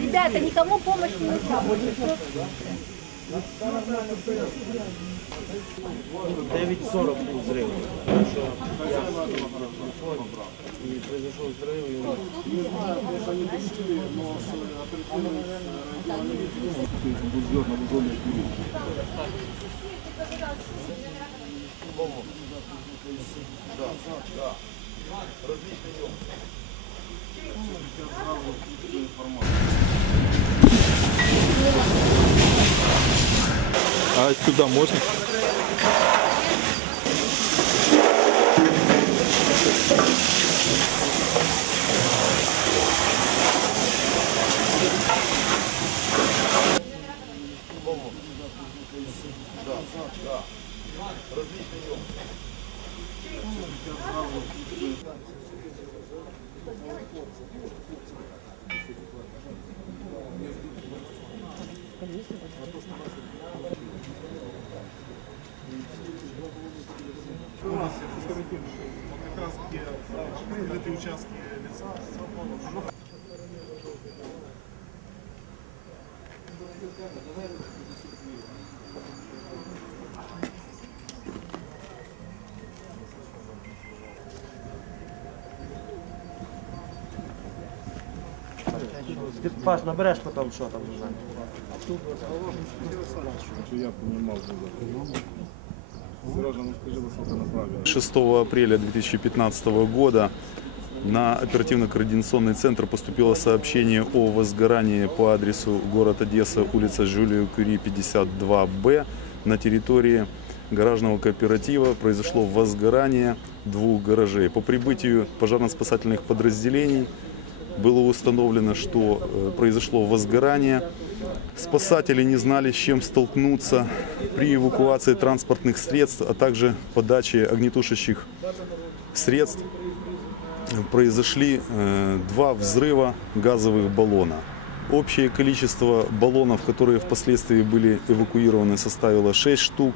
Ребята, никому помощь не нужна будет. 9.40 был взрыв. И произошел взрыв, и А сюда можно? Вот как раз где открытые участки леса, Паш, набереш потім, що там вже. Тут розголошено, что я понімав. 6 апреля 2015 года на оперативно-координационный центр поступило сообщение о возгорании по адресу город Одесса, улица Жюлию Кюри, 52Б на территории гаражного кооператива произошло возгорание двух гаражей. По прибытию пожарно-спасательных подразделений было установлено, что э, произошло возгорание. Спасатели не знали, с чем столкнуться при эвакуации транспортных средств, а также подаче огнетушащих средств. Произошли э, два взрыва газовых баллона. Общее количество баллонов, которые впоследствии были эвакуированы, составило 6 штук.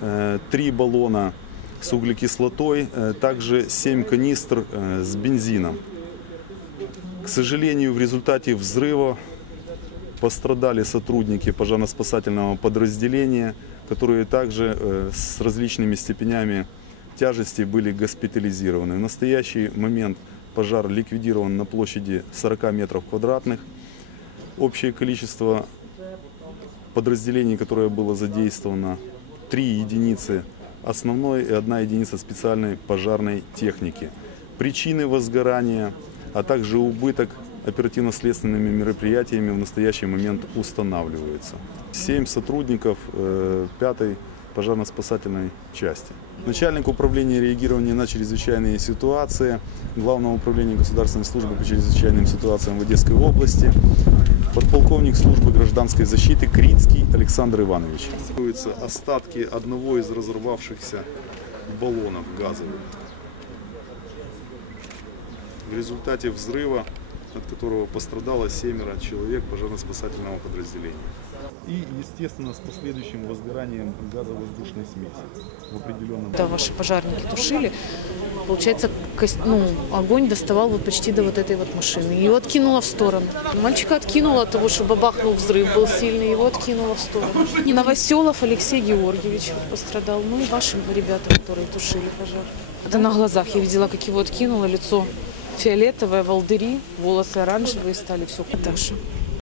Э, Три баллона с углекислотой, также 7 канистр с бензином. К сожалению, в результате взрыва пострадали сотрудники пожарно-спасательного подразделения, которые также э, с различными степенями тяжести были госпитализированы. В настоящий момент пожар ликвидирован на площади 40 метров квадратных. Общее количество подразделений, которое было задействовано, три единицы основной и одна единица специальной пожарной техники. Причины возгорания, а также убыток оперативно-следственными мероприятиями в настоящий момент устанавливаются. Семь сотрудников э, пятой пожарно-спасательной части. Начальник управления реагирования на чрезвычайные ситуации Главного управления государственной службы по чрезвычайным ситуациям в Одесской области, подполковник службы гражданской защиты Крицкий Александр Иванович. Остатки одного из разорвавшихся баллонов газовых. В результате взрыва, от которого пострадало семеро человек пожарно-спасательного подразделения. И, естественно, с последующим возгоранием газовоздушной смеси в определенном Когда ваши пожарники тушили, получается, ну, огонь доставал вот почти до вот этой вот машины. Ее откинуло в сторону. Мальчика откинуло от того, что бабахнул взрыв был сильный, его откинуло в сторону. Новоселов Алексей Георгиевич пострадал. Ну и ваши ребята, которые тушили пожар. Это на глазах я видела, как его откинуло лицо фиолетовое, волдыри, волосы оранжевые стали, все. Даша.